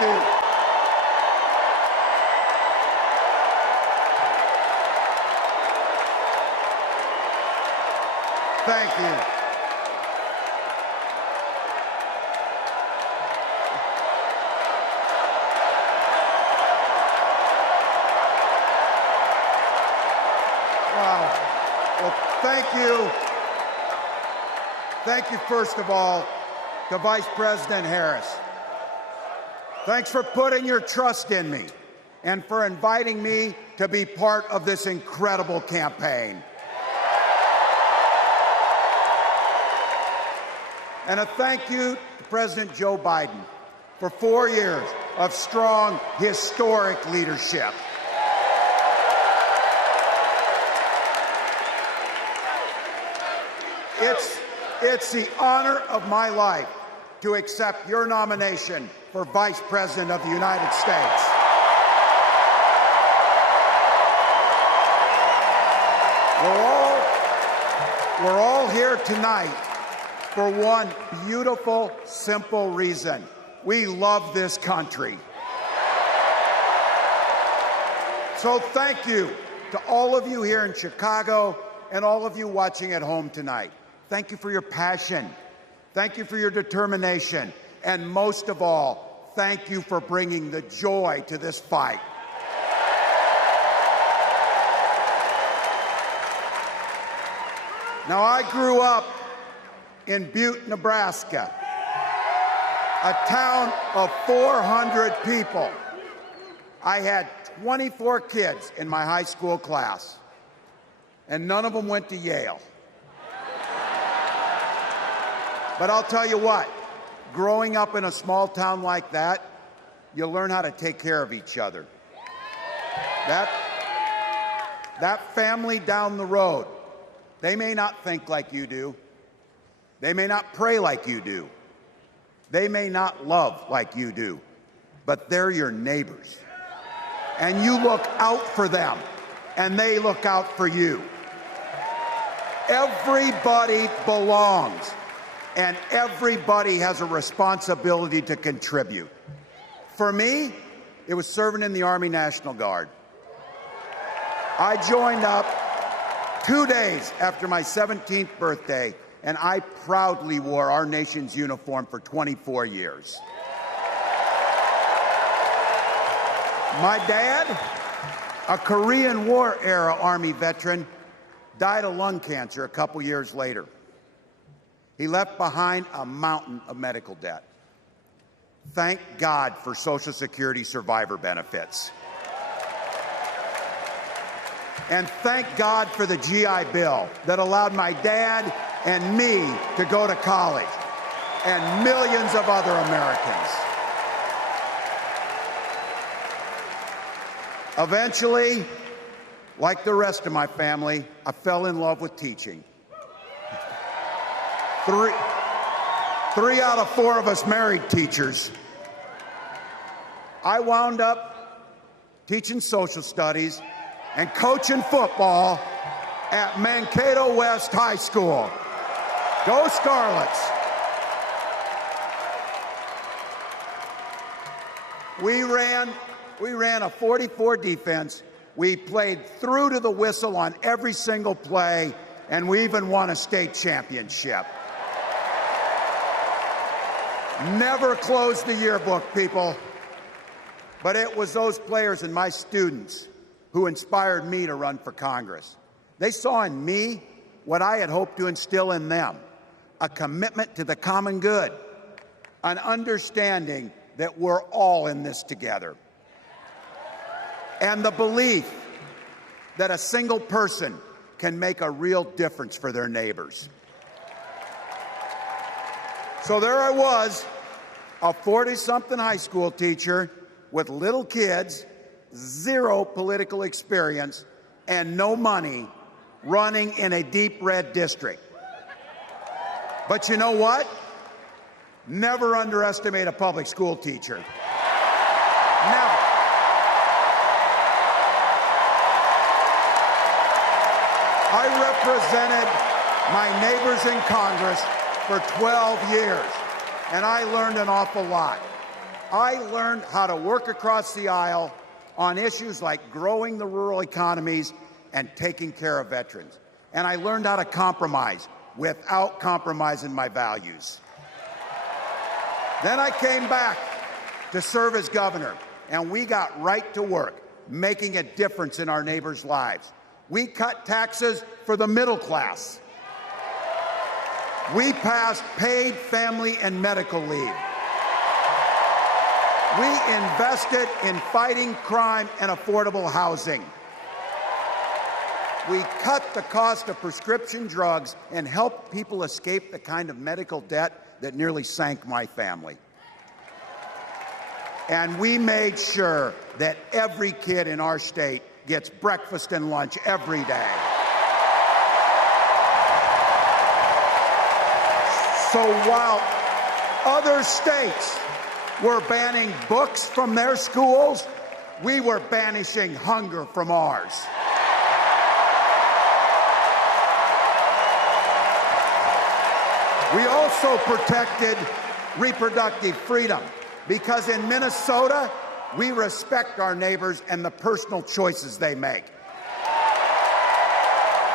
you. Thank you. Wow. Well, thank you. Thank you, first of all, to Vice President Harris. Thanks for putting your trust in me and for inviting me to be part of this incredible campaign. And a thank you to President Joe Biden for 4 years of strong, historic leadership. It's the honor of my life to accept your nomination for Vice President of the United States. We're all here tonight for one beautiful, simple reason. We love this country. So thank you to all of you here in Chicago and all of you watching at home tonight. Thank you for your passion. Thank you for your determination. And most of all, thank you for bringing the joy to this fight. Now, I grew up in Butte, Nebraska, a town of 400 people. I had 24 kids in my high school class, and none of them went to Yale. But I'll tell you what, growing up in a small town like that, you learn how to take care of each other. That family down the road, they may not think like you do. They may not pray like you do. They may not love like you do, but they're your neighbors. And you look out for them, and they look out for you. Everybody belongs, and everybody has a responsibility to contribute. For me, it was serving in the Army National Guard. I joined up 2 days after my 17th birthday, and I proudly wore our nation's uniform for 24 years. My dad, a Korean War-era Army veteran, died of lung cancer a couple years later. He left behind a mountain of medical debt. Thank God for Social Security survivor benefits. And thank God for the GI Bill that allowed my dad and me to go to college, and millions of other Americans. Eventually, like the rest of my family, I fell in love with teaching. Three out of 4 of us married teachers. I wound up teaching social studies and coaching football at Mankato West High School. Go Scarlets! We ran a 44 defense. We played through to the whistle on every single play, and we even won a state championship. Never closed the yearbook, people. But it was those players and my students who inspired me to run for Congress. They saw in me what I had hoped to instill in them, a commitment to the common good, an understanding that we're all in this together, and the belief that a single person can make a real difference for their neighbors. So there I was, a 40-something high school teacher with little kids, 0 political experience, and no money, running in a deep red district. But you know what? Never underestimate a public school teacher. Never. I represented my neighbors in Congress for 12 years, and I learned an awful lot. I learned how to work across the aisle on issues like growing the rural economies and taking care of veterans. And I learned how to compromise without compromising my values. Then I came back to serve as governor, and we got right to work, making a difference in our neighbors' lives. We cut taxes for the middle class. We passed paid family and medical leave. We invested in fighting crime and affordable housing. We cut the cost of prescription drugs and helped people escape the kind of medical debt that nearly sank my family. And we made sure that every kid in our state gets breakfast and lunch every day. So while other states were banning books from their schools, we were banishing hunger from ours. We also protected reproductive freedom because in Minnesota, we respect our neighbors and the personal choices they make.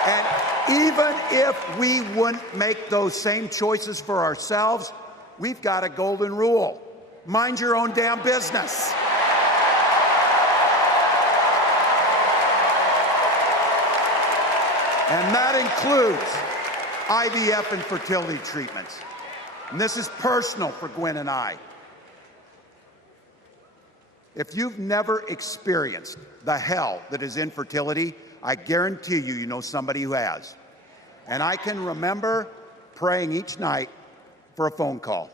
And even if we wouldn't make those same choices for ourselves, we've got a golden rule. Mind your own damn business. And that includes IVF and fertility treatments. And this is personal for Gwen and I. If you've never experienced the hell that is infertility, I guarantee you, you know somebody who has. And I can remember praying each night for a phone call.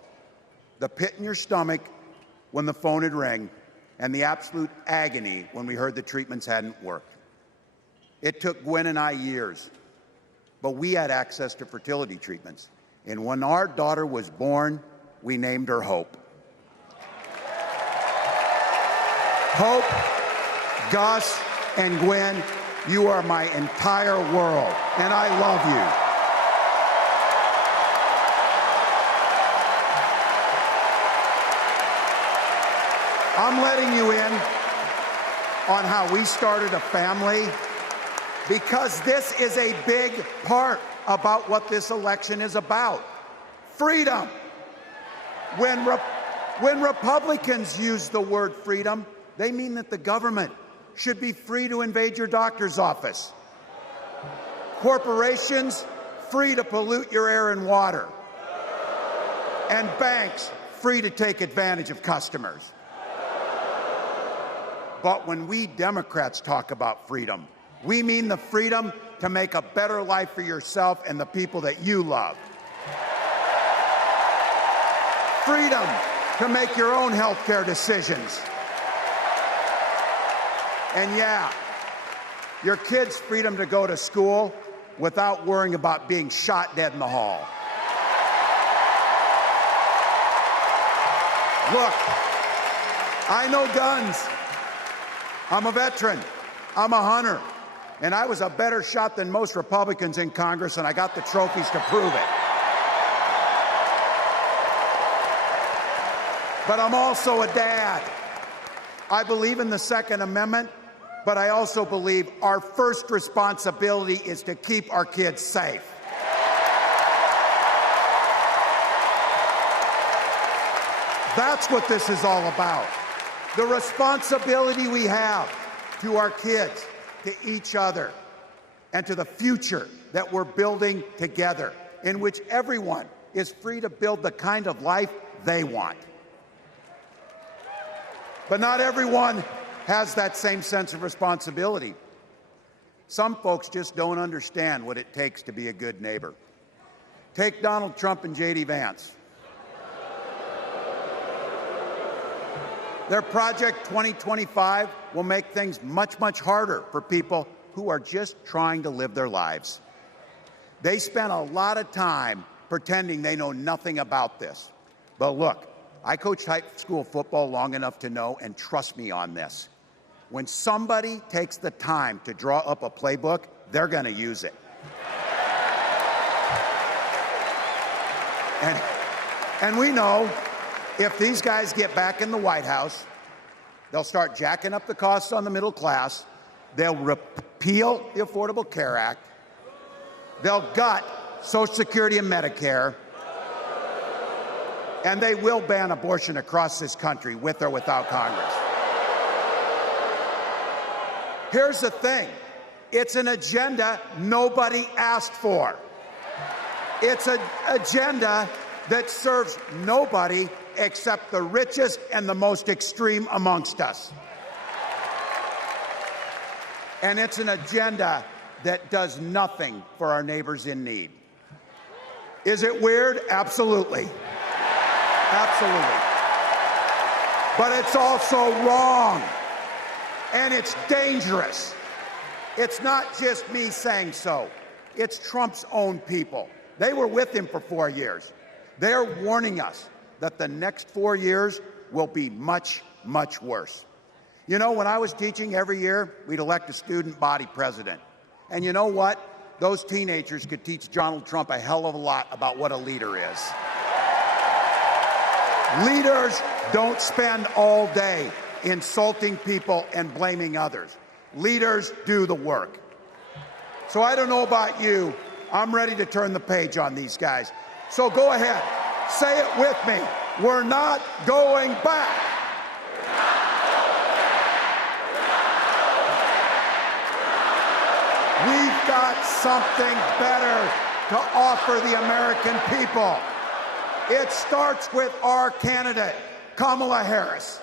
The pit in your stomach when the phone would ring, and the absolute agony when we heard the treatments hadn't worked. It took Gwen and I years, but we had access to fertility treatments. And when our daughter was born, we named her Hope. Hope, Gus, and Gwen, you are my entire world, and I love you. I'm letting you in on how we started a family because this is a big part about what this election is about. Freedom. When Republicans use the word freedom, they mean that the government should be free to invade your doctor's office. Corporations free to pollute your air and water. And banks free to take advantage of customers. But when we Democrats talk about freedom, we mean the freedom to make a better life for yourself and the people that you love. Freedom to make your own health care decisions. And yeah, your kids' freedom to go to school without worrying about being shot dead in the hall. Look, I know guns. I'm a veteran. I'm a hunter. And I was a better shot than most Republicans in Congress, and I got the trophies to prove it. But I'm also a dad. I believe in the Second Amendment, but I also believe our first responsibility is to keep our kids safe. That's what this is all about. The responsibility we have to our kids, to each other, and to the future that we're building together, in which everyone is free to build the kind of life they want. But not everyone has that same sense of responsibility. Some folks just don't understand what it takes to be a good neighbor. Take Donald Trump and J.D. Vance. Their Project 2025 will make things much, much harder for people who are just trying to live their lives. They spent a lot of time pretending they know nothing about this. But look, I coached high school football long enough to know, and trust me on this, when somebody takes the time to draw up a playbook, they're going to use it. And we know If these guys get back in the White House, they'll start jacking up the costs on the middle class. They'll repeal the Affordable Care Act. They'll gut Social Security and Medicare. And they will ban abortion across this country, with or without Congress. Here's the thing. It's an agenda nobody asked for. It's an agenda that serves nobody except the richest and the most extreme amongst us. And it's an agenda that does nothing for our neighbors in need. Is it weird? Absolutely. Absolutely. But it's also wrong. And it's dangerous. It's not just me saying so. It's Trump's own people. They were with him for 4 years. They're warning us that the next 4 years will be much, much worse. You know, when I was teaching every year, we'd elect a student body president. And you know what? Those teenagers could teach Donald Trump a hell of a lot about what a leader is. Leaders don't spend all day insulting people and blaming others. Leaders do the work. So I don't know about you. I'm ready to turn the page on these guys. So go ahead. Say it with me. We're not going back. We've got something better to offer the American people. It starts with our candidate, Kamala Harris.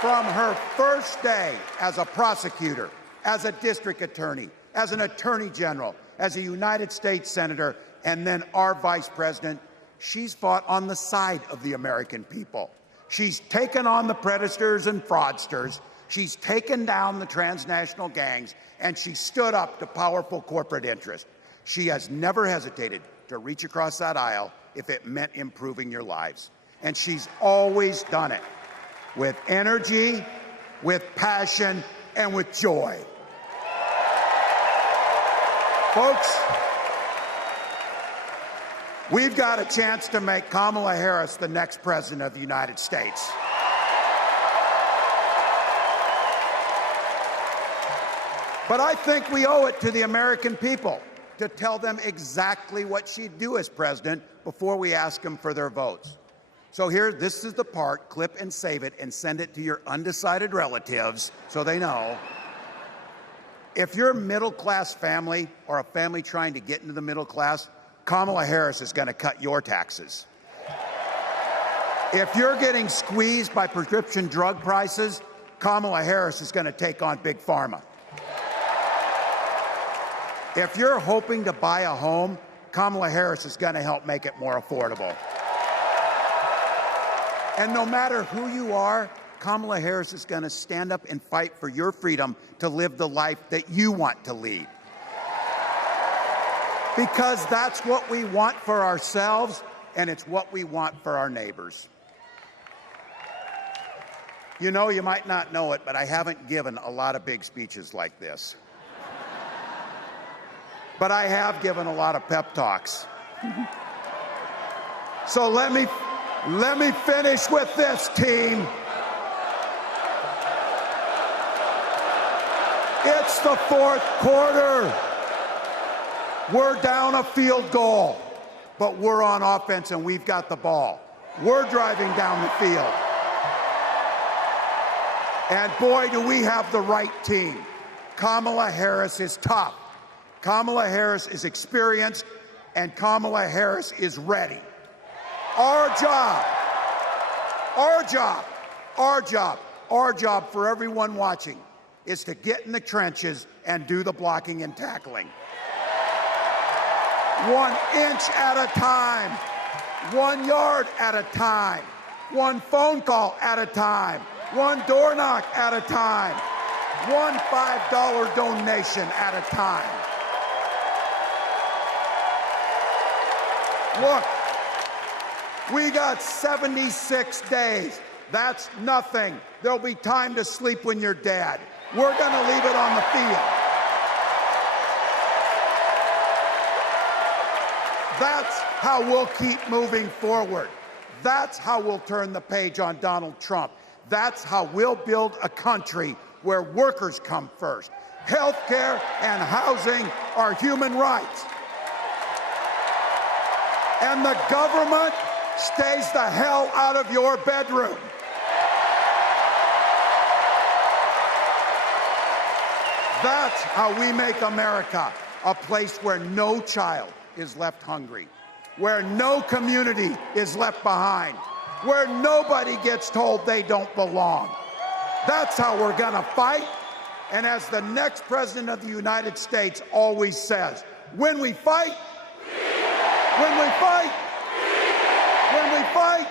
From her first day as a prosecutor, as a district attorney, as an attorney general, as a United States senator, and then our vice president, she's fought on the side of the American people. She's taken on the predators and fraudsters. She's taken down the transnational gangs, and she stood up to powerful corporate interests. She has never hesitated to reach across that aisle if it meant improving your lives. And she's always done it with energy, with passion, and with joy. Folks, we've got a chance to make Kamala Harris the next president of the United States. But I think we owe it to the American people to tell them exactly what she'd do as president before we ask them for their votes. So here, this is the part, clip and save it and send it to your undecided relatives so they know. If you're a middle-class family or a family trying to get into the middle class, Kamala Harris is going to cut your taxes. If you're getting squeezed by prescription drug prices, Kamala Harris is going to take on Big Pharma. If you're hoping to buy a home, Kamala Harris is going to help make it more affordable. And no matter who you are, Kamala Harris is going to stand up and fight for your freedom to live the life that you want to lead. Because that's what we want for ourselves, and it's what we want for our neighbors. You know, you might not know it, but I haven't given a lot of big speeches like this. But I have given a lot of pep talks. So let me finish with this, team. It's the fourth quarter. We're down a field goal, but we're on offense and we've got the ball. We're driving down the field. And boy, do we have the right team. Kamala Harris is tough. Kamala Harris is experienced, and Kamala Harris is ready. Our job for everyone watching is to get in the trenches and do the blocking and tackling. 1 inch at a time, 1 yard at a time, 1 phone call at a time, 1 door knock at a time, 1 $5 donation at a time. Look, we got 76 days. That's nothing. There'll be time to sleep when you're dead. We're going to leave it on the field. That's how we'll keep moving forward. That's how we'll turn the page on Donald Trump. That's how we'll build a country where workers come first. Health care and housing are human rights. And the government stays the hell out of your bedroom. That's how we make America a place where no child is left hungry, where no community is left behind, where nobody gets told they don't belong. That's how we're going to fight. And as the next president of the United States always says, when we fight, when we fight, when we fight,